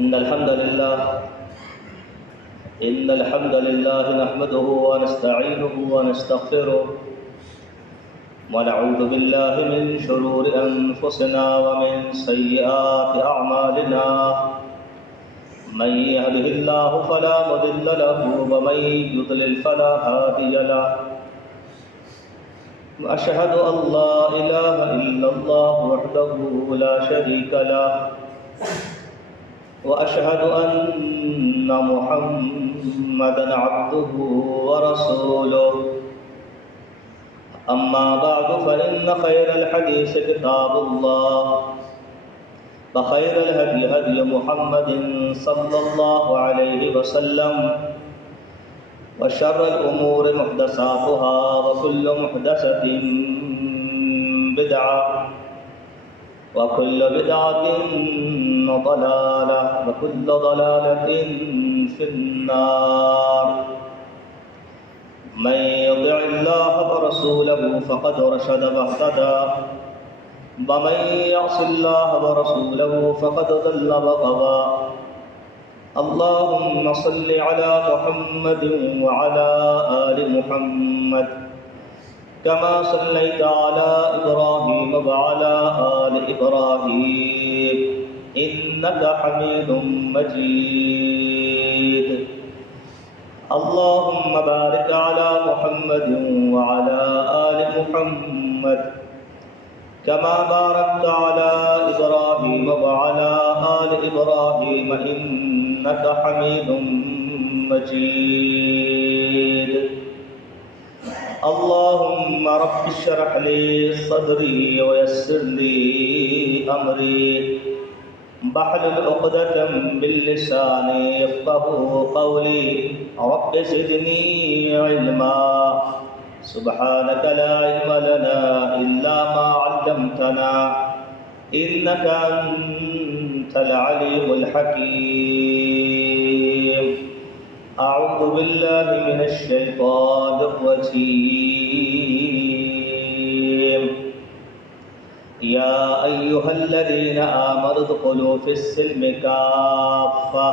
إن الحمد لله نحمده ونستعينه ونستغفره ونعوذ بالله من شرور أنفسنا ومن سيئات أعمالنا من يهده الله فلا مضل له ومن يضلل فلا هادي له وأشهد أن لا إله إلا الله وحده لا شريك له وأشهد أن محمدًا عبده ورسوله أما بعد فإن خير الحديث كتاب الله وخير الهدي هدي محمد صلى الله عليه وسلم وشر الأمور محدثاتها وكل محدثة بدعة وكل بدعة ضلالة وكل ضلالة في النار من يطع الله ورسوله فقد رشد واهتدى ومن يعص الله ورسوله فقد ضل وغوى اللهم صل على محمد وعلى آل محمد كما صليت على إبراهيم وعلى آل إبراهيم إنك حميد مجيد اللهم بارك على محمد وعلى آل محمد كما باركت على إبراهيم وعلى آل إبراهيم إنك حميد مجيد اللهم رب اشرح لي صدري ويسر لي أمري واحلل عقدة من لساني يفقهوا قولي رب زدني علما سبحانك لا علم لنا إلا ما علمتنا إنك أنت العليم الحكيم أعوذ بالله من الشيطان الرجيم يا أيها الذين آمنوا ادخلوا في السلم كافة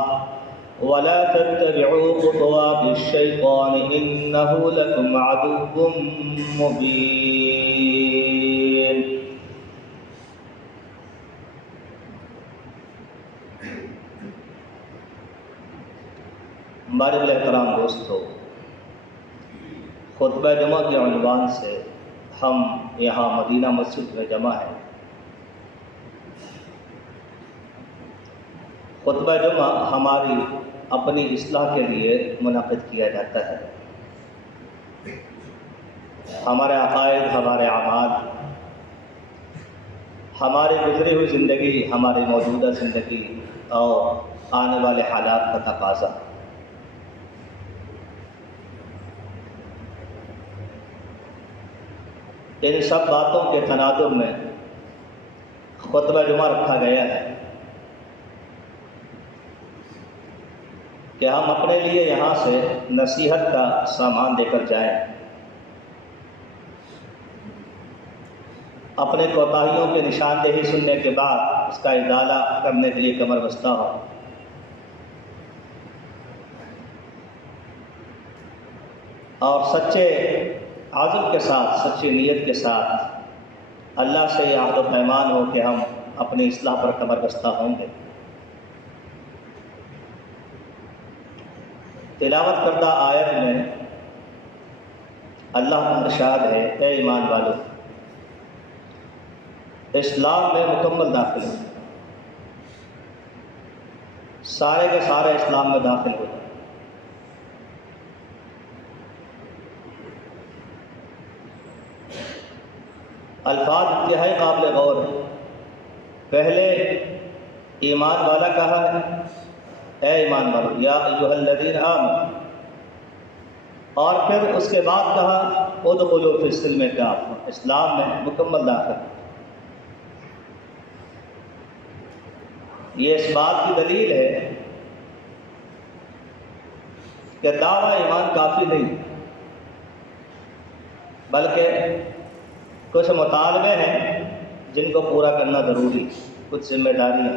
ولا تتبعوا خطوات الشيطان إنه لكم عدو مبين ہمارے احترام دوستو، خطبہ جمعہ کے عنوان سے ہم یہاں مدینہ مسجد میں جمع ہیں۔ خطبہ جمعہ ہماری اپنی اصلاح کے لیے منعقد کیا جاتا ہے۔ ہمارے عقائد، ہمارے اعمال، ہماری گزری ہوئی زندگی، ہماری موجودہ زندگی اور آنے والے حالات کا تقاضا، ان سب باتوں کے تناظر میں خطبہ جمعہ رکھا گیا ہے کہ ہم اپنے لیے یہاں سے نصیحت کا سامان دے کر جائیں، اپنے کوتاہیوں کے نشاندہی سننے کے بعد اس کا ازالہ کرنے کے لیے کمر بستہ ہو، اور سچے عزم کے ساتھ، سچی نیت کے ساتھ اللہ سے یہ عہد و پیمان ہو کہ ہم اپنی اصلاح پر کمر بستہ ہوں گے۔ تلاوت کردہ آیت میں اللہ کا ارشاد ہے، اے ایمان والو، اسلام میں مکمل داخل ہو، سارے کے سارے اسلام میں داخل ہو۔ الفاظ انتہائی قابل غور ہیں۔ پہلے ایمان والا کہا ہے، اے ایمان والو، یا ایھا الذین آمنوا، اور پھر اس کے بعد کہا ادخلوا فی السلم کافہ، اسلام میں مکمل داخل۔ یہ اس بات کی دلیل ہے کہ دعویٰ ایمان کافی نہیں، بلکہ کچھ مطالبے ہیں جن کو پورا کرنا ضروری، کچھ ذمہ داریاں۔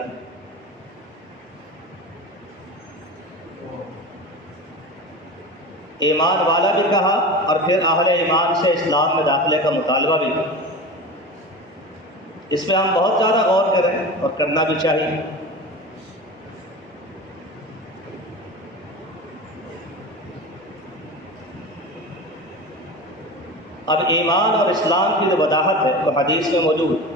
ایمان والا بھی کہا اور پھر اہل ایمان سے اسلام میں داخلے کا مطالبہ بھی کیا۔ اس میں ہم بہت زیادہ غور کریں اور کرنا بھی چاہیے۔ اب ایمان اور اسلام کی جو وضاحت ہے وہ حدیث میں موجود ہے۔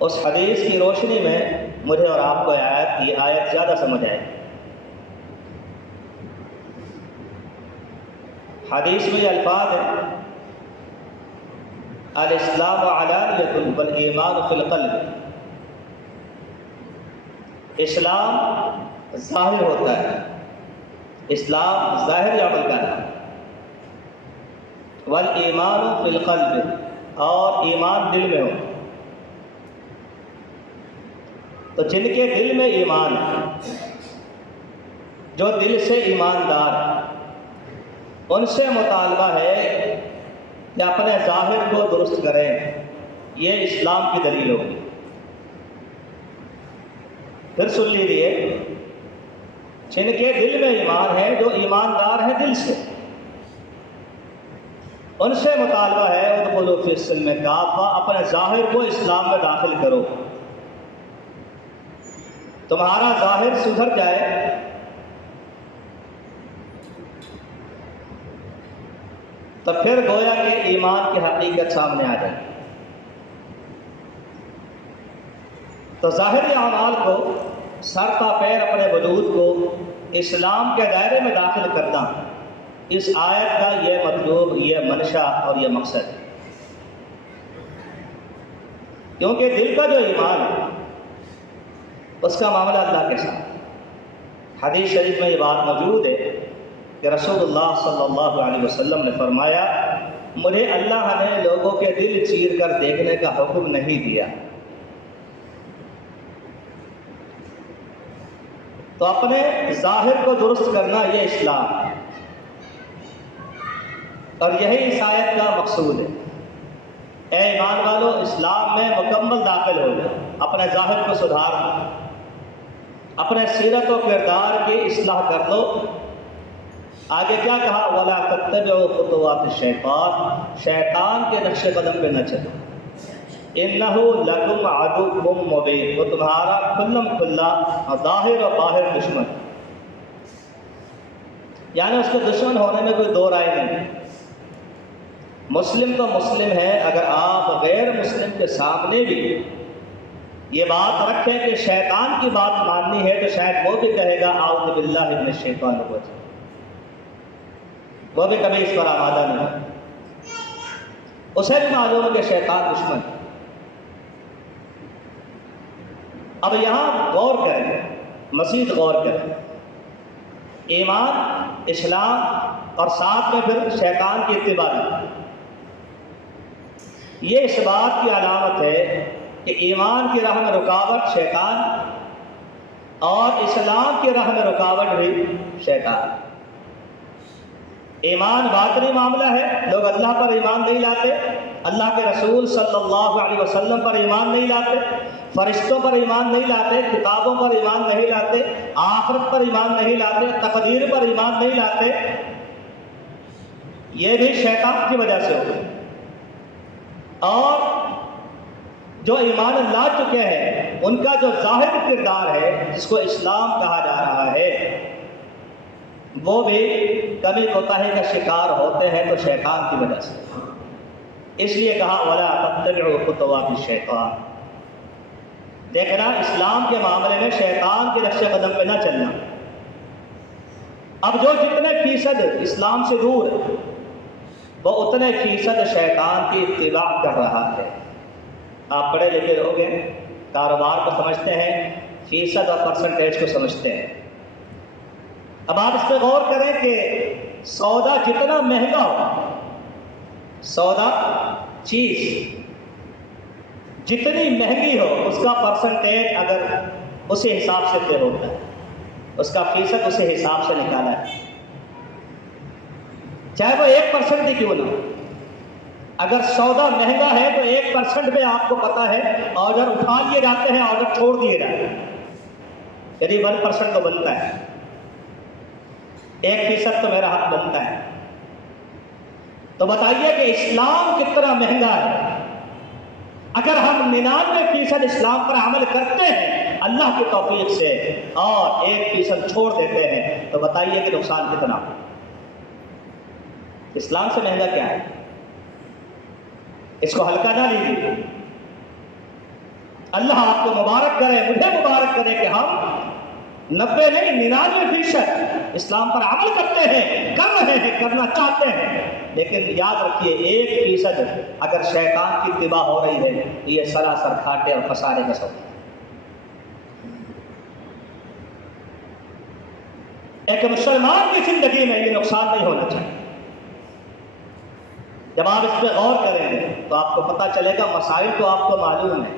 اس حدیث کی روشنی میں مجھے اور آپ کو یہ آیت زیادہ سمجھ آئے۔ حدیث میں یہ الفاظ ہیں: الاسلام علانیۃ والایمان فی القلب۔ اسلام ظاہر ہوتا ہے، اسلام ظاہری عمل کا ہے، والایمان فی القلب، اور ایمان دل میں ہو۔ تو جن کے دل میں ایمان ہے، جو دل سے ایماندار ہیں، ان سے مطالبہ ہے کہ اپنے ظاہر کو درست کریں۔ یہ اسلام کی دلیل ہوگی۔ پھر سن لیجیے، جن کے دل میں ایمان ہے، جو ایماندار ہیں دل سے، ان سے مطالبہ ہے ادخلوا فی السلم کافہ، اپنے ظاہر کو اسلام میں داخل کرو۔ تمہارا ظاہر سدھر جائے تو پھر گویا کہ ایمان کی حقیقت سامنے آ جائے۔ تو ظاہری اعمال کو سر تا پیر اپنے وجود کو اسلام کے دائرے میں داخل کرنا، اس آیت کا یہ مطلوب، یہ منشا اور یہ مقصد ہے۔ کیونکہ دل کا جو ایمان ہے اس کا معاملہ اللہ کے ساتھ۔ حدیث شریف میں یہ بات موجود ہے کہ رسول اللہ صلی اللہ علیہ وسلم نے فرمایا، مجھے اللہ نے لوگوں کے دل چیر کر دیکھنے کا حکم نہیں دیا۔ تو اپنے ظاہر کو درست کرنا یہ اسلام ہے، اور یہی اس آیت کا مقصود ہے۔ اے ایمان والو، اسلام میں مکمل داخل ہو جائے، اپنے ظاہر کو سدھار دو، اپنے سیرت و کردار کی اصلاح کر دو۔ آگے کیا کہا؟ وَلَا تَتَّبِعُوا خُطُوَاتِ الشَّيْطَانِ، شیطان کے نقش قدم پہ نہ چلو، إِنَّهُ لَكُمْ عَدُوٌّ مُّبِينٌ، وہ تمہارا کھلم کھلا ظاہر و باہر دشمن، یعنی اس کے دشمن ہونے میں کوئی دو رائے نہیں۔ مسلم تو مسلم ہے، اگر آپ غیر مسلم کے سامنے بھی یہ بات رکھیں کہ شیطان کی بات ماننی ہے، تو شاید وہ بھی کہے گا اعوذ باللہ من الشیطان الرجیم، وہ بھی کبھی اس پر آمادہ نہیں ہے۔ اسے بھی معلوم ہے کہ شیطان دشمن ہے۔ اب یہاں غور کریں، مزید غور کریں، ایمان، اسلام اور ساتھ میں پھر شیطان کی اتباع، یہ اس بات کی علامت ہے کہ ایمان کی راہ میں رکاوٹ شیطان اور اسلام کی راہ میں رکاوٹ بھی شیطان۔ ایمان باطنی معاملہ ہے، لوگ اللہ پر ایمان نہیں لاتے، اللہ کے رسول صلی اللہ علیہ وسلم پر ایمان نہیں لاتے، فرشتوں پر ایمان نہیں لاتے، کتابوں پر ایمان نہیں لاتے، آخرت پر ایمان نہیں لاتے، تقدیر پر ایمان نہیں لاتے، یہ بھی شیطان کی وجہ سے ہوتا ہے۔ اور جو ایمان لا چکے ہیں ان کا جو ظاہر کردار ہے، جس کو اسلام کہا جا رہا ہے، وہ بھی کمی کوتاہی کا شکار ہوتے ہیں، تو شیطان کی وجہ سے۔ اس لیے کہا وَلَا تَتَّبِعُوا خُطُوَاتِ الشَّيْطَانِ، دیکھنا اسلام کے معاملے میں شیطان کے نقش قدم پہ نہ چلنا۔ اب جو جتنے فیصد اسلام سے دور ہے، وہ اتنے فیصد شیطان کی اتباع کر رہا ہے۔ آپ پڑھے لکھے لوگ ہیں، کاروبار کو سمجھتے ہیں، فیصد اور پرسنٹیج کو سمجھتے ہیں۔ اب آپ اس پہ غور کریں کہ سودا جتنا مہنگا ہو، سودا چیز جتنی مہنگی ہو، اس کا پرسنٹیج اگر اسی حساب سے طے ہوتا ہے، اس کا فیصد اسی حساب سے نکالا ہے، چاہے وہ 1% ہی کیوں نہ ہو۔ اگر سودا مہنگا ہے تو 1% پہ آپ کو پتا ہے آرڈر اٹھا لیے جاتے ہیں، آرڈر چھوڑ دیے جاتے ہیں، یعنی 1% تو بنتا ہے۔ 1% تو میرا حق بنتا ہے۔ تو بتائیے کہ اسلام کتنا مہنگا ہے۔ اگر ہم 99% اسلام پر عمل کرتے ہیں اللہ کی توفیق سے اور 1% چھوڑ دیتے ہیں تو بتائیے کہ نقصان کتنا؟ اسلام سے مہنگا کیا ہے؟ اس کو ہلکا نہ لیجیے۔ اللہ آپ کو مبارک کرے، مجھے مبارک کرے کہ ہم 90 نہیں 99% اسلام پر عمل کرتے ہیں، کر رہے ہیں، کرنا چاہتے ہیں، لیکن یاد رکھیے 1% اگر شیطان کی اتباع ہو رہی ہے تو یہ سراسر گھاٹے اور خسارے کا سودا ہے۔ ایک مسلمان کی زندگی میں یہ نقصان نہیں ہونا چاہیے۔ جب آپ اس پہ غور کریں گے تو آپ کو پتہ چلے گا مسائل تو آپ کو معلوم ہیں،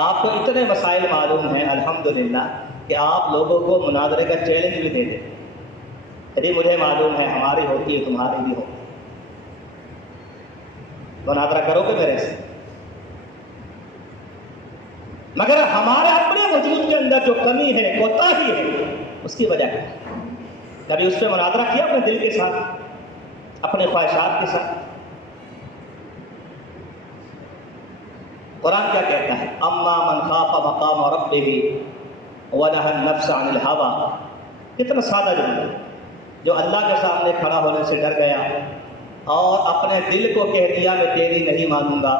آپ کو اتنے مسائل معلوم ہیں الحمدللہ کہ آپ لوگوں کو مناظرے کا چیلنج بھی دے دیں۔ یعنی مجھے معلوم ہے ہماری ہوتی ہے تمہاری بھی ہوتی ہے، مناظرہ کرو گے میرے سے؟ مگر ہمارے اپنے وجود کے اندر جو کمی ہے، کوتاہی ہے، اس کی وجہ ہے کبھی اس پہ مناظرہ کیا اپنے دل کے ساتھ، اپنے خواہشات کے ساتھ؟ قرآن کیا کہتا ہے؟ اما من خاف مقام ربہ ونہى النفس عن الہوى۔ کتنا سادہ جملہ، جو اللہ کے سامنے کھڑا ہونے سے ڈر گیا اور اپنے دل کو کہہ دیا میں تیری نہیں مانوں گا،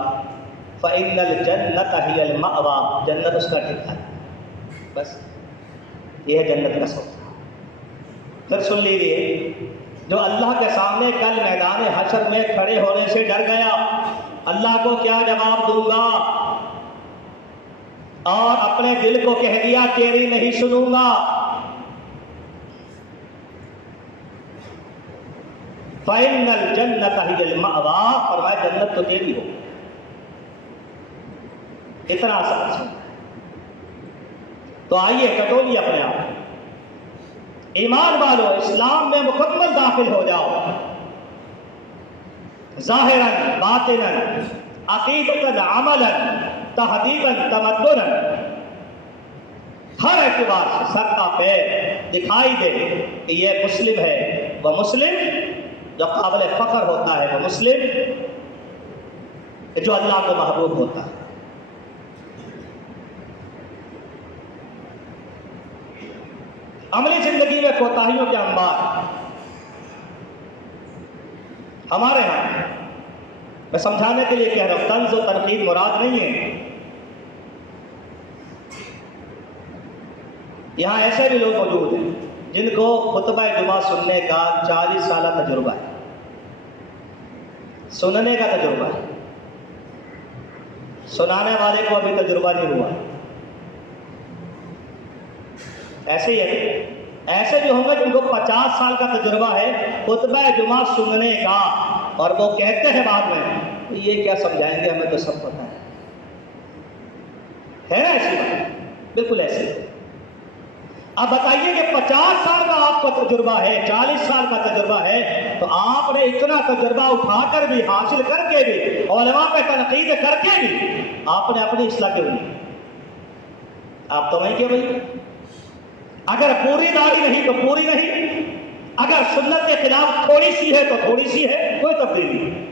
فإن الجنۃ ہی المأویٰ، جنت اس کا ٹھکانا ہے۔ بس یہ ہے جنت کا سودا۔ پھر سن لیجیے، جو اللہ کے سامنے کل میدان حشر میں کھڑے ہونے سے ڈر گیا، اللہ کو کیا جواب دوں گا، اور اپنے دل کو کہہ دیا تیری نہیں سنوں گا، فإن الجنۃ ہی المأویٰ، فرمایا جنت تو تیری ہو۔ اتنا آسان سن۔ تو آئیے کٹولیے اپنے آپ، ایمان والو اسلام میں مکمل داخل ہو جاؤ، ظاہراً باطناً عقیدتاً عملاً تہذیباً تمدناً، ہر اعتبار سے سر کا پیر دکھائی دے کہ یہ مسلم ہے، وہ مسلم جو قابل فخر ہوتا ہے، وہ مسلم جو اللہ کو محبوب ہوتا ہے۔ عملی زندگی میں کوتاہیوں کے انبار ہمارے ہاں، میں سمجھانے کے لیے کہہ رہا ہوں، طنز و تنقید مراد نہیں ہے۔ یہاں ایسے بھی لوگ موجود ہیں جن کو خطبہ جمعہ سننے کا 40 سالہ تجربہ ہے، سننے کا تجربہ ہے، سنانے والے کو ابھی تجربہ نہیں ہوا۔ ایسے ہی ہے، ایسے بھی ہوں گے جن کو 50 سال کا تجربہ ہے خطبہ جمعہ سننے کا، اور وہ کہتے ہیں بعد میں یہ کیا سمجھائیں گے، ہمیں تو سب پتہ ہے نا؟ ایسی بات بالکل ایسی۔ اب بتائیے کہ 50 سال کا آپ کا تجربہ ہے، 40 سال کا تجربہ ہے، تو آپ نے اتنا تجربہ اٹھا کر بھی، حاصل کر کے بھی، علماء پہ تنقید کر کے بھی آپ نے اپنی اصلاح کیوں نہیں؟ آپ تو وہیں کیوں بھائی؟ اگر پوری داڑھی نہیں تو پوری نہیں، اگر سنت کے خلاف تھوڑی سی ہے تو تھوڑی سی ہے، کوئی تبدیلی نہیں۔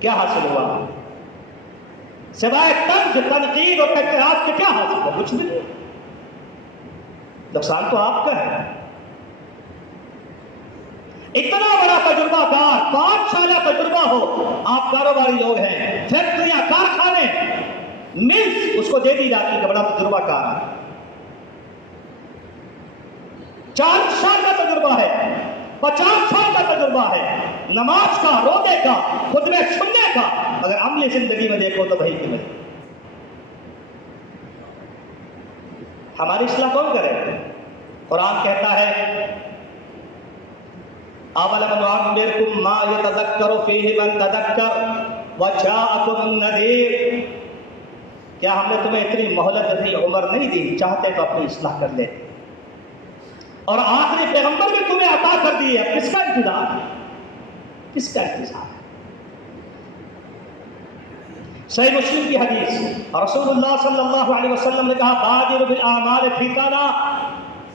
کیا حاصل ہوا؟ سوائے طنز تنقید اور اعتراض کے کیا حاصل ہوا؟ کچھ بھی نہیں۔ نقصان تو آپ کا ہے۔ اتنا بڑا تجربہ کار، 5 سالہ تجربہ ہو، آپ کاروباری لوگ ہیں، فیکٹریاں، کارخانے، ملز اس کو دے دی جاتی ہے کہ بڑا تجربہ کار ہے۔ 40 سال کا تجربہ ہے، 50 سال کا تجربہ ہے، نماز کا، روزے کا، خطبے سننے کا، اگر عملی زندگی میں دیکھو تو وہی کی وہی۔ ہماری اصلاح کون کرے؟ قرآن کہتا ہے اَوَلَمْ نُعَمِّرْكُم مَّا يَتَذَكَّرُ فِيهِ مَن تَذَكَّرَ وَجَاءَكُمُ النَّذِيرُ، کیا ہم نے تمہیں اتنی مہلت دی، عمر نہیں دی، چاہتے تو اپنی اصلاح کر لے، اور آخری پیغمبر بھی تمہیں عطا کر دی ہے، کس کا انتظار ہے؟ کس کا انتظار ہے؟ صحیح مسلم کی حدیث، رسول اللہ صلی اللہ علیہ وسلم نے کہا بادر بالاعمال فتنا،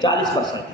40%,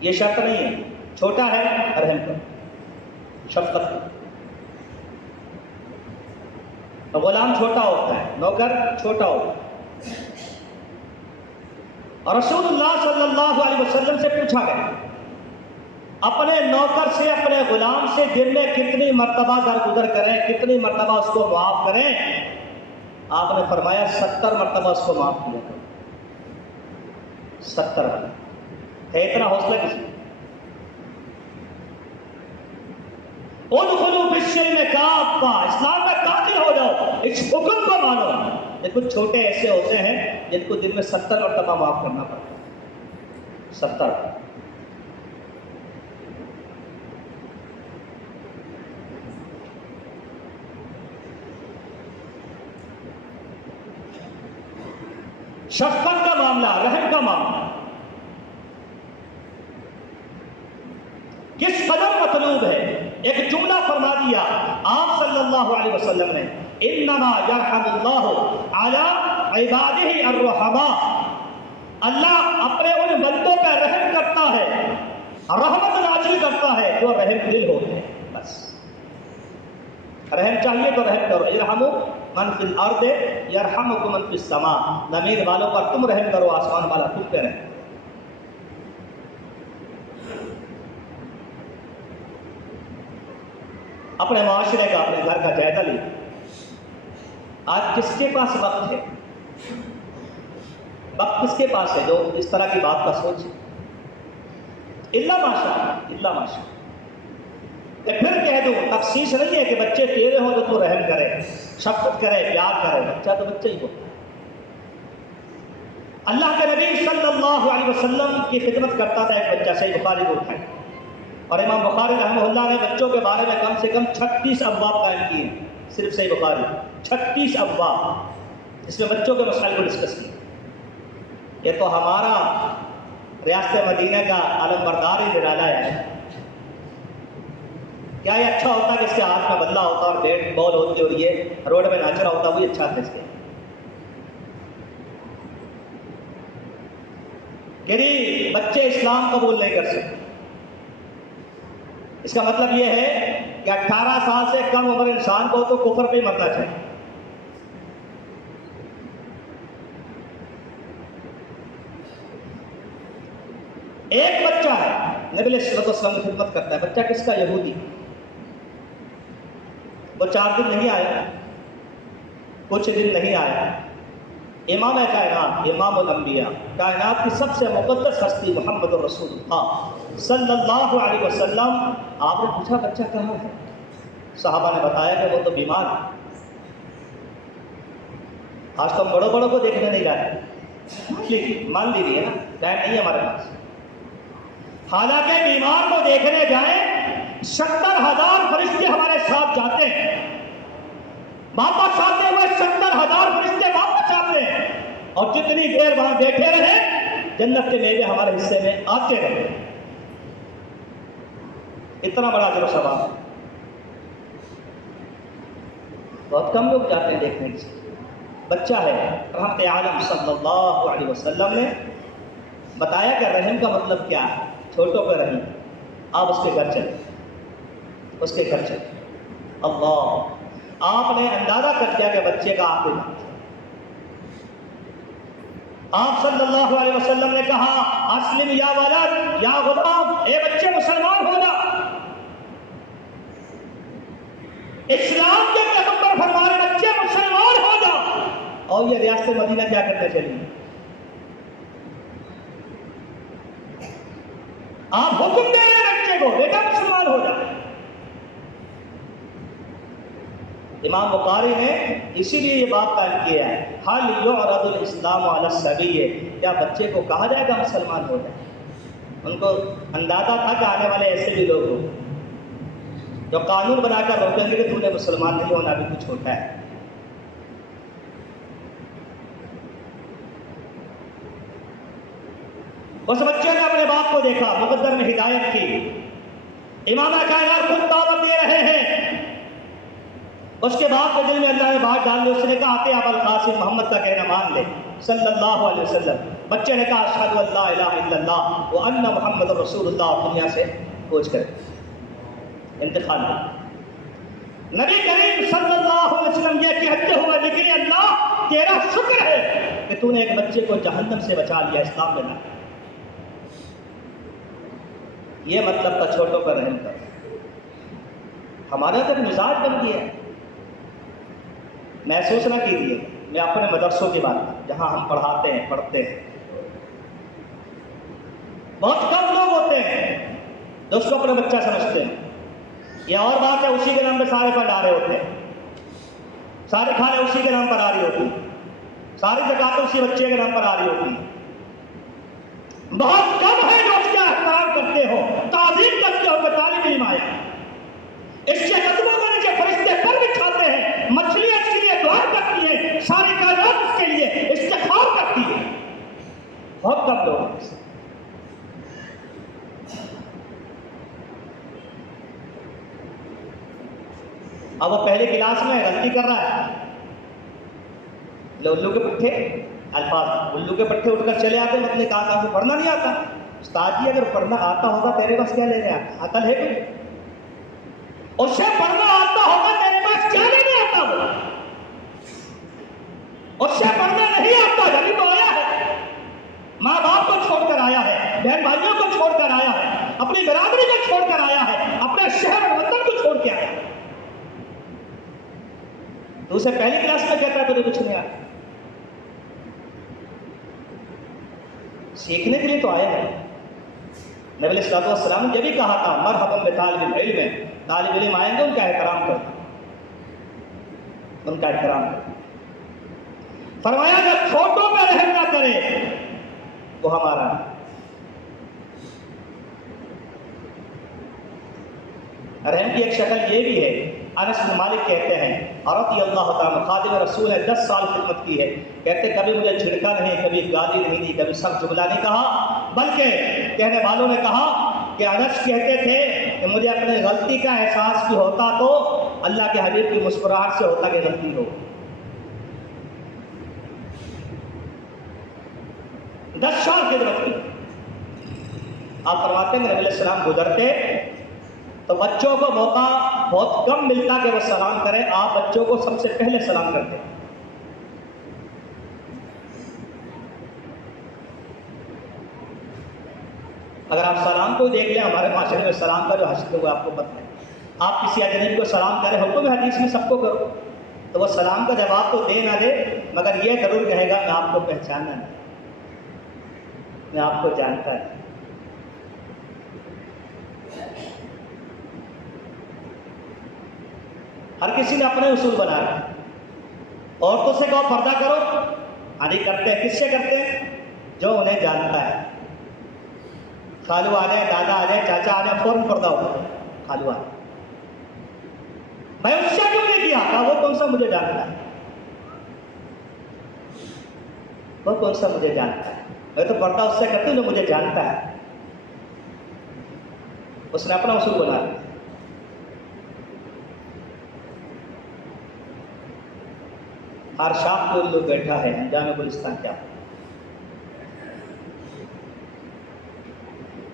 یہ شرط نہیں ہے، چھوٹا ہے رحم کرو، شفقت کرو۔ غلام چھوٹا ہوتا ہے، نوکر چھوٹا ہوتا ہے، اور رسول اللہ صلی اللہ علیہ وسلم سے پوچھا گیا اپنے نوکر سے، اپنے غلام سے دن میں کتنی مرتبہ درگزر کریں، کتنی مرتبہ اس کو معاف کریں؟ آپ نے فرمایا 70 مرتبہ اس کو معاف کیا کرو۔ 70 مرتبہ ہے اتنا حوصلہ کسی؟ ادخلوا فی السلم کافہ، اسلام میں داخل ہو جاؤ، اس حکم کو مانو۔ کچھ چھوٹے ایسے ہوتے ہیں جن کو دن میں 70 مرتبہ معاف کرنا پڑتا ہے، 70۔ شفقت کا معاملہ، رحم کا معاملہ کس قدر مطلوب ہے۔ ایک جملہ فرما دیا آپ صلی اللہ علیہ وسلم نے، انما یرحم اللہ علی عبادہ الرحماء، اللہ اپنے ان بندوں پہ رحم کرتا ہے، رحمت نازل کرتا ہے جو رحم دل ہوتے ہیں۔ بس رحم چاہیے تو رحم کرو، ارحموا من فی الارض یرحمکم من فی السماء، زمین والوں پر تم رحم کرو، آسمان والا تم پہ رحم۔ اپنے معاشرے کا، اپنے گھر کا جائزہ لیں۔ آج کس کے پاس وقت ہے؟ وقت کس کے پاس ہے جو اس طرح کی بات کا سوچے؟ الا ماشاءاللہ، الا ماشاءاللہ۔ پھر کہہ دوں، تخصیص نہیں ہے کہ بچے تیرے ہوں تو رحم کرے، شفقت کرے، پیار کرے، بچہ تو بچہ ہی ہوتا ہے۔ اللہ کے نبی صلی اللہ علیہ وسلم کی خدمت کرتا تھا ایک بچہ، صحیح بخاری کو اٹھائے، اور امام بخاری رحمہ اللہ نے بچوں کے بارے میں کم سے کم 36 ابواب قائم کیے، صرف صحیح بخاری 36 ابواب، اس میں بچوں کے مسائل کو ڈسکس کیا۔ یہ تو ہمارا ریاست مدینہ کا علم بردار ہی نرالا ہے۔ کیا یہ اچھا ہوتا کہ اس کے ہاتھ میں بلہ ہوتا اور بیٹ بال ہوتی اور یہ روڈ میں ناچ رہا ہوتا، وہی اچھا تھا اس کے۔ کہ بچے اسلام قبول نہیں کر سکتے، اس کا مطلب یہ ہے کہ 18 سال سے کم عمر انسان کو تو کفر پہ ہی مرنا چاہیے۔ ایک بچہ ہے نبی علیہ السلام کی خدمت کرتا ہے، بچہ کس کا؟ یہودی۔ وہ 4 دن نہیں آیا، کچھ دن نہیں آیا، امام کائنات، امام الانبیاء، کائنات کی سب سے مقدس ہستی محمد رسول اللہ صلی اللہ علیہ وسلم، آپ نے پوچھا بچہ کہاں ہے؟ صحابہ نے بتایا کہ وہ تو بیمار ہے۔ آج تو ہم بڑوں بڑوں کو دیکھنے نہیں جاتے، مان لیجیے نا، ٹائم نہیں ہے ہمارے پاس۔ حالانکہ بیمار کو دیکھنے جائیں 70,000 فرشتے ہمارے ساتھ جاتے ہیں، واپس آتے ہوئے 70,000 فرشتے واپس آتے ہیں، اور جتنی دیر وہاں بیٹھے رہے جنت کے میوے ہمارے حصے میں آتے رہے۔ اتنا بڑا اجر و ثواب ہے، بہت کم لوگ جاتے ہیں دیکھنے کے۔ بچہ ہے، رحمت عالم صلی اللہ علیہ وسلم نے بتایا کہ رحم کا مطلب کیا ہے، چھوٹوں پہ رحم۔ آپ اس کے گھر چلیں، اس کے گھر چلیں، اللہ، آپ نے اندازہ کر دیا کہ بچے کا عاقل ہے۔ آپ صلی اللہ علیہ وسلم نے کہا اسلم یا ولد یا غلام، اے بچے مسلمان ہو جا۔ اسلام کے پیغمبر فرما رہے بچے مسلمان ہو جا، اور یہ ریاست مدینہ کیا کرتے چلی؟ آپ حکم دے رہے بچے کو، بیٹا مسلمان ہو جا۔ امام بخاری نے اسی لیے یہ بات قائم کیا ہے، حل یعرض الاسلام علی الصبی، کیا بچے کو کہا جائے گا مسلمان ہو جائے؟ ان کو اندازہ تھا کہ آنے والے ایسے بھی لوگ ہوں جو قانون بنا کر روکیں گے کہ تم نے مسلمان نہیں ہونا، ابھی کچھ ہوتا ہے۔ اس بچے نے اپنے باپ کو دیکھا، مقدر نے ہدایت کی، امام کائنات خود دعوت دے رہے ہیں۔ اس کے باپ کے دل میں اللہ نے بات ڈال دی، اس نے کہا کہ ابو القاسم محمد کا کہنا مان لے صلی اللہ علیہ وسلم۔ بچے نے کہا اشہد ان لا الہ الا اللہ وان محمد رسول اللہ، اور دنیا سے کوچ کر انتقال ہوا۔ نبی کریم صلی اللہ علیہ وسلم یہ کہتے ہوئے نکلے اللہ تیرا شکر ہے کہ تو نے ایک بچے کو جہنم سے بچا لیا، اسلام میں لا۔ یہ مطلب تھا چھوٹوں پر رحم کر۔ ہمارا تو مزاج بن گیا ہے، محسوس نہ کیجیے، میں اپنے مدرسوں کی بات جہاں ہم پڑھاتے ہیں پڑھتے ہیں، بہت کم لوگ ہوتے ہیں جو اس کو اپنا بچہ سمجھتے ہیں۔ یہ اور بات ہے اسی کے نام پہ سارے پڑھ آ رہے ہوتے ہیں، سارے کھانے اسی کے نام پر آ رہی ہوتی ہیں، ساری زکاتیں اسی بچے کے نام پر آ رہی ہوتی ہیں۔ بہت کم ہے جو اس کا احترام کرتے ہو، تعظیم کرتے ہو کہ طالب علم آیا، اس کے قدموں میں نیچے فرشتے پر بچھاتے ہیں، مچھلیاں اس کے لیے دعا کرتی ہیں، ساری کائنات اس کے لیے استغفار کرتی ہے۔ بہت کم لوگ ہیں۔ اب وہ پہلے کلاس میں غلطی کر رہا ہے، الو کے پٹھے الفاظ، الو کے پٹھے اٹھ کر چلے آتے ہیں، مطلب کہا کہ پڑھنا نہیں آتا۔ استاد جی اگر پڑھنا آتا ہوگا تیرے پاس کیا لینے آتا؟ عقل ہے کوئی؟ اسے پڑھنا آتا ہوگا تیرے پاس کیا لینے آتا وہ؟ اسے پڑھنا نہیں آتا، جبھی تو آیا ہے، ماں باپ کو چھوڑ کر آیا ہے، بہن بھائیوں کو چھوڑ کر آیا ہے، اپنی برادری کو چھوڑ کر آیا ہے، اپنے شہر اور وطن کو چھوڑ کے آیا ہے۔ تو اسے پہلی کلاس میں کہتا ہے تجھے کچھ نہیں آتا، سیکھنے کے لیے تو آیا ہے۔ نبی علیہ الصلوۃ والسلام نے یہ بھی کہا تھا مرحبا بطالب العلم، طالب علم آئیں گے ان کا احترام کرنا، ان کا احترام کرنا۔ فرمایا جب چھوٹوں پہ رحم نہ کرے وہ ہمارا رحم کی ایک شکل یہ بھی ہے۔ انس بن مالک کہتے ہیں رضی اللہ تعالیٰ خادم رسول ہے، 10 سال خدمت کی ہے، کہتے کبھی مجھے جھڑکا نہیں، کبھی گالی نہیں دی، کبھی سخت جملہ نہیں کہا، بلکہ کہنے والوں نے کہا کہ انس کہتے تھے کہ مجھے اپنے غلطی کا احساس بھی ہوتا تو اللہ کے حبیب کی مسکراہٹ سے ہوتا کہ غلطی ہو۔ 10 سال خدمت کی۔ آپ فرماتے ہیں نبی علیہ السلام گزرتے تو بچوں کو موقع بہت کم ملتا کہ وہ سلام کریں، آپ بچوں کو سب سے پہلے سلام کرتے ہیں۔ اگر آپ سلام کو دیکھ لیں، ہمارے معاشرے میں سلام کا جو حشر ہوا آپ کو پتہ ہے، آپ کسی اجنبی کو سلام کریں، حکم حدیث میں سب کو کرو، تو وہ سلام کا جواب تو دے نہ دے مگر یہ ضرور کہے گا میں آپ کو پہچانا نہیں، میں آپ کو جانتا ہے۔ ہر کسی نے اپنے اصول بنا رہے۔ عورتوں سے کہو پردہ کرو، آدھی کرتے ہیں، کس سے کرتے ہیں؟ جو انہیں جانتا ہے۔ خالو آ جائے، دادا آ جائے، چاچا آ جائے، فوراً پردہ ہوتا ہے، خالو آ جائے، میں اس سے کیوں نہیں کیا؟ کہا وہ کون سا مجھے جانتا ہے، وہ کون سا مجھے جانتا ہے، میں تو پردہ اس سے کرتی ہوں جو مجھے جانتا ہے۔ اس نے اپنا اصول بنا لیا۔ ہر شاخ کو جو بیٹھا ہے انجام گلستان کیا؟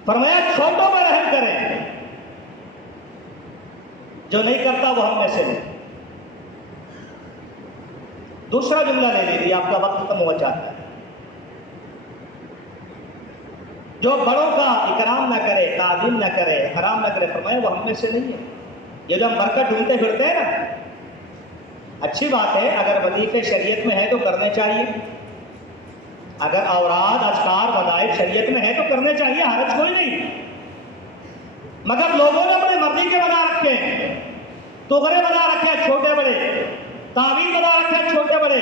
فرمایا چھوٹوں میں رحم کریں، جو نہیں کرتا وہ ہم میں سے نہیں۔ دوسرا جملہ لے لیجیے، آپ کا وقت ختم ہو جاتا ہے۔ جو بڑوں کا اکرام نہ کرے، تعظیم نہ کرے، احترام نہ کرے، فرمایا وہ ہم میں سے نہیں ہے۔ یہ جو ہم برکت ڈھونڈتے پھرتے ہیں نا، اچھی بات ہے، اگر وظیفے شریعت میں ہے تو کرنے چاہیے، اگر اوراد اذکار وظائف شریعت میں ہے تو کرنے چاہیے، حرج کوئی نہیں، مگر لوگوں نے اپنی مرضی کے بنا رکھے، تغرے بنا رکھے چھوٹے بڑے، تعویل بنا رکھے چھوٹے بڑے،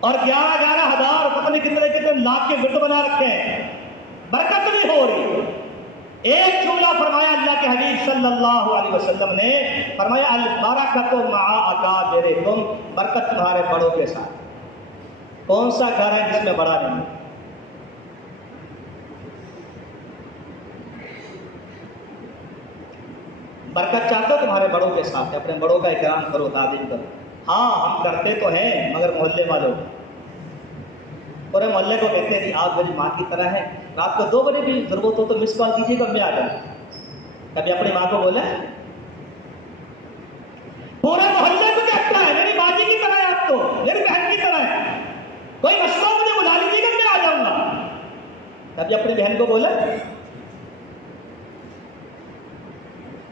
اور 11 ہزار پتہ نہیں کتنے لاکھ کے گرد بنا رکھے، برکت نہیں ہو رہی۔ ایک جملہ فرمایا اللہ کے حبیب صلی اللہ علیہ وسلم نے، فرمایا البرکۃ مع اکابرکم، برکت تمہارے بڑوں کے ساتھ۔ کون سا گھر ہے جس میں بڑا نہیں؟ برکت چاہتے ہو تمہارے بڑوں کے ساتھ، اپنے بڑوں کا اکرام کرو، تعظیم کرو۔ ہاں ہم کرتے تو ہیں مگر محلے والوں، پورے محلے کو کہتے ہیں آپ میری ماں کی طرح ہیں، رات کو 2 بجے بھی ضرورت ہو تو مس کال کیجیے گا، میں آ جاؤں. کبھی اپنی ماں کو بولے؟ پورے محلے کو کہتا ہے میری باجی کی طرح ہے، آپ تو میری بہن کی طرح ہے، کوئی مسئلہ مجھے بلا لیجیے گا، میں آ جاؤں گا. کبھی اپنی بہن کو بولے؟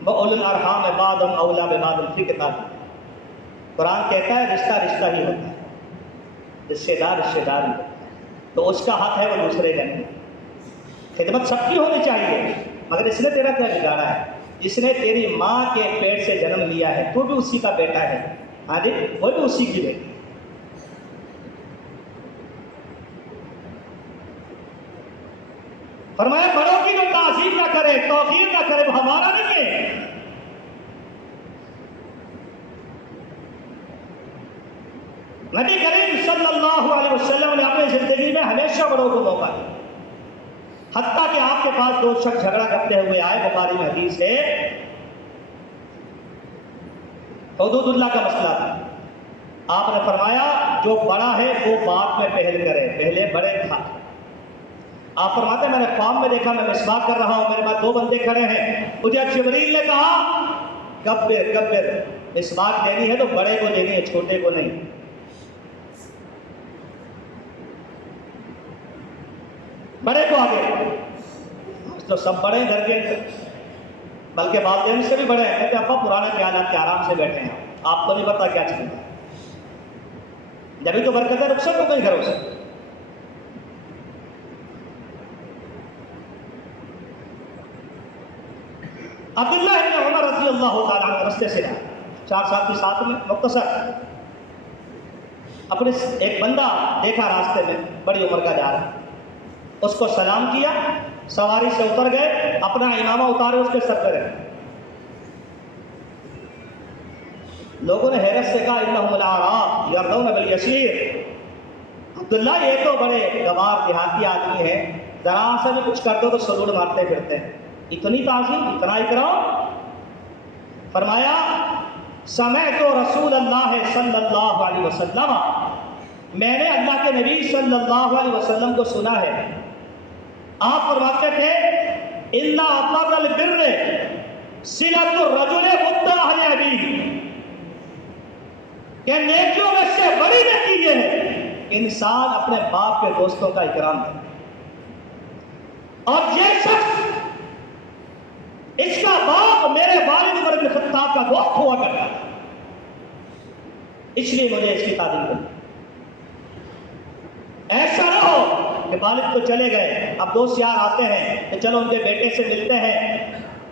وَأُولُو الْأَرْحَامِ بَعْضُهُمْ أَوْلَىٰ بِبَعْضٍ فِي کتاب. قرآن کہتا ہے رشتہ رشتہ ہی ہوتا ہے، رشتے دار رشتے دار ہی ہوتا ہے، تو اس کا حق ہے وہ دوسرے جانے. خدمت سب کی ہونی چاہیے، مگر اس نے تیرا کیا بگاڑا ہے؟ جس نے تیری ماں کے پیٹ سے جنم لیا ہے تو بھی اسی کا بیٹا ہے، ہاں جی وہ بھی اسی کی بیٹی. فرمایا بڑوں کی جو تعظیم نہ کرے، توقیر نہ کرے، وہ ہمارا نہیں ہے. نبی کریم صلی اللہ علیہ وسلم نے اپنی زندگی میں ہمیشہ بڑوں کو موقع دیا، حتیٰ کہ آپ کے پاس 2 شخص جھگڑا کرتے ہوئے آئے، بخاری میں حدیث ہے، حدود اللہ کا مسئلہ تھا. آپ نے فرمایا جو بڑا ہے وہ بات میں پہل کرے، پہلے بڑے تھا. آپ فرماتے ہیں میں نے خواب میں دیکھا، میں مسواک کر رہا ہوں، میرے پاس 2 بندے کھڑے ہیں، مجھے جبریل نے کہا کبر کبر، مسواک دینی ہے تو بڑے کو دینی ہے، چھوٹے کو نہیں. بڑے کو آگے، تو سب بڑے گھر کے، بلکہ والدین سے بھی بڑے ہیں. کہتے ہیں ابا پرانے خیالات کے آرام سے بیٹھے ہیں، آپ کو نہیں پتا کیا چل رہا ہے، جبھی تو برکت ہے، رخصت ہو گئی گھروں سے. عبداللہ ابن عمر رضی اللہ تعالیٰ عنہ رستے سے رہا، 4 ساتھی ساتھ میں، مختصر. اپنے ایک بندہ دیکھا راستے میں، بڑی عمر کا جا رہا، اس کو سلام کیا، سواری سے اتر گئے، اپنا امامہ اتارے اس کے سر پہ رکھا. لوگوں نے حیرت سے کہا انہم الاعراب یرضون بالیسیر، عبداللہ یہ تو بڑے گوار دیہاتی آدمی ہیں، ذرا سا بھی کچھ کر دو تو سلوٹ مارتے پھرتے ہیں، اتنی تعظیم، اتنا اکرام. فرمایا سمعت رسول اللہ صلی اللہ علیہ وسلم، میں نے اللہ کے نبی صلی اللہ علیہ وسلم کو سنا ہے، آپ فرماتے تھے اِنَّ أَبْرَ الْبِرِّ صِلَةُ الرَّجُلِ وُدَّ أَهْلِ أَبِيهِ، کہ نیکیوں میں سے بڑی نیکی یہ ہے انسان اپنے باپ کے دوستوں کا اکرام کرے. اور یہ شخص، اس کا باپ میرے والد عمر بن خطاب کا دوست ہوا کرتا تھا، اس لیے مجھے اس کی تعظیم کرنی. ایسا نہ ہو کہ والد تو چلے گئے، اب دوست یار آتے ہیں تو چلو ان کے بیٹے سے ملتے ہیں،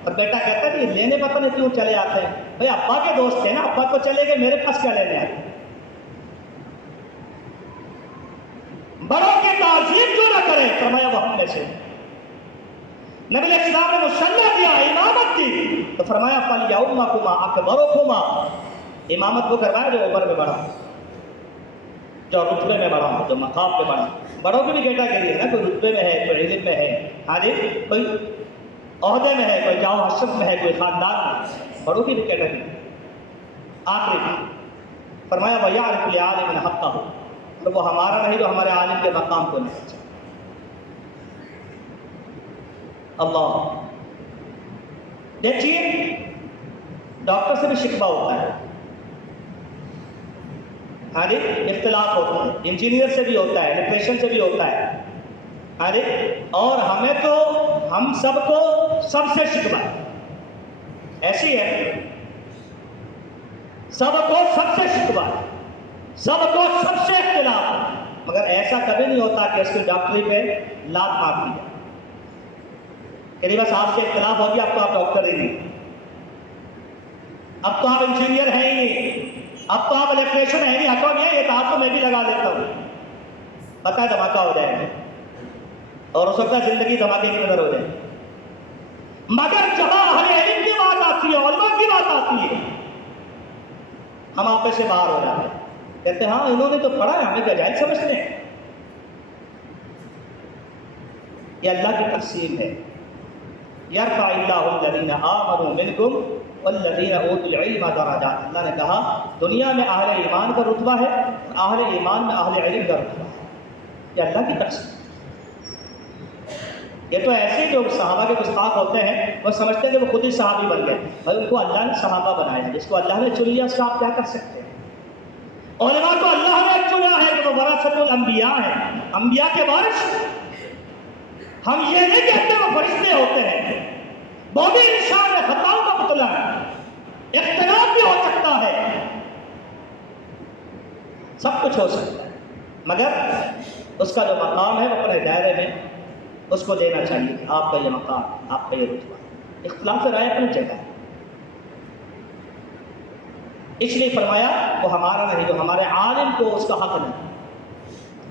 اور بیٹا کہتا ہے کہ لینے پتہ نہیں کیوں چلے آتے ہیں، بھئی ابا کے دوست تھے نا، ابا تو چلے گئے، میرے پاس کیا لینے آتے. بڑوں کی تعظیم کیوں نہ کریں؟ فرمایا وہ ہم میں سے. نبی علیہ السلام نے مصلی دیا، امامت دی، تو فرمایا فَلْيَؤُمَّكُمَا أَكْبَرُكُمَا، امامت وہ کروایا جو عمر میں بڑا، جو رتبے میں بڑا، جو مقام پہ بڑا. بڑوں کی بھی کیٹاگری ہے نا، کوئی رتبے میں ہے، کوئی علم میں ہے، ہاں جی، کوئی عہدے میں ہے، کوئی جاہ و حشرت میں ہے، کوئی خاندان میں، بڑوں کی بھی کیٹاگری. آخری فرمایا وَيَعْرِفُ لِعَالِمٍ حَقَّهُ، اور وہ ہمارا نہیں جو ہمارے عالم کے مقام کو نہیں. اللہ دیکھیے، ڈاکٹر سے بھی شکوہ ہوتا ہے، ہاں جی، اختلاف ہوتا ہے، انجینئر سے بھی ہوتا ہے، الیکٹریشین سے بھی ہوتا ہے، ہاں جی، اور ہمیں تو ہم سب کو سب سے شکوہ ایسی ہے، سب کو سب سے شکوہ، سب کو سب سے اختلاف، مگر ایسا کبھی نہیں ہوتا کہ اس کی ڈاکٹری پہ لات مار دی جائے کہ بس آپ سے اختلاف ہو گیا، اب تو آپ ڈاکٹر ہی نہیں، اب تو آپ انجینئر ہیں ہی نہیں، اب تو آپ الیکٹریشین ہیں نہیں، ہٹو نہیں ہے، یہ کہا تو میں بھی لگا دیتا ہوں، پتہ ہے دھماکہ ہو جائے گا، اور ہو سکتا ہے زندگی دھماکے کی نظر ہو جائے. مگر جب اہل علم کی بات آتی ہے، علماء کی بات آتی ہے، ہم آپے سے باہر ہو جاتے ہیں، کہتے ہیں ہاں انہوں نے تو پڑھا ہے، ہمیں کیا جاہل سمجھتے ہیں. یہ اللہ کی تقسیم ہے. یرفع اللہ الذین آمنوا منکم والذین اوتوا العلم درجات. اللہ نے کہا دنیا میں اہل ایمان کا رتبہ ہے، اور اہل ایمان میں اہل علم کا رتبہ ہے. یہ اللہ کی تقسیم. یہ تو ایسے جو صحابہ کے گستاخ ہوتے ہیں وہ سمجھتے ہیں کہ وہ خود ہی صحابی بن گئے. بھائی ان کو اللہ نے صحابہ بنایا. جس کو اللہ نے چن لیا اس کا آپ کیا کر سکتے ہیں؟ علماء کو اللہ نے چنا ہے کہ وہ ورثۃ الانبیاء ہیں، انبیاء کے وارث. ہم یہ نہیں کہتے وہ فرشتے ہوتے ہیں. وہ بھی انسان ہے، خطاؤں کا پتلا ہے، اختلاف بھی ہو سکتا ہے، سب کچھ ہو سکتا ہے، مگر اس کا جو مقام ہے وہ اپنے دائرے میں اس کو دینا چاہیے. آپ کا یہ مقام، آپ کا یہ رتبہ. اختلاف رائے اپنی جگہ ہے. اس لیے فرمایا وہ ہمارا نہیں، جو ہمارے عالم کو اس کا حق نہ دے،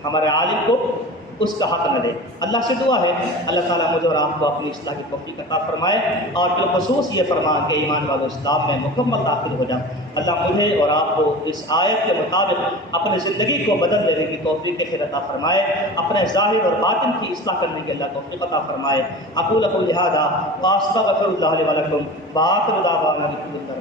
ہمارے عالم کو اس کا حق نہ دے. اللہ سے دعا ہے اللہ تعالیٰ مجھے اور آپ کو اپنی اصلاح کی توفیق عطا فرمائے، اور بالخصوص یہ فرمان کہ ایمان والو اسلام میں مکمل داخل ہو جائے. اللہ مجھے اور آپ کو اس آیت کے مطابق اپنی زندگی کو بدل دینے کی توفیق خیر عطا فرمائے، اپنے ظاہر اور باطن کی اصلاح کرنے کی اللہ توفیق عطا فرمائے. اقول قولی ھذا واستغفر اللہ لی ولکم وآخر دعوانا الحمد للہ.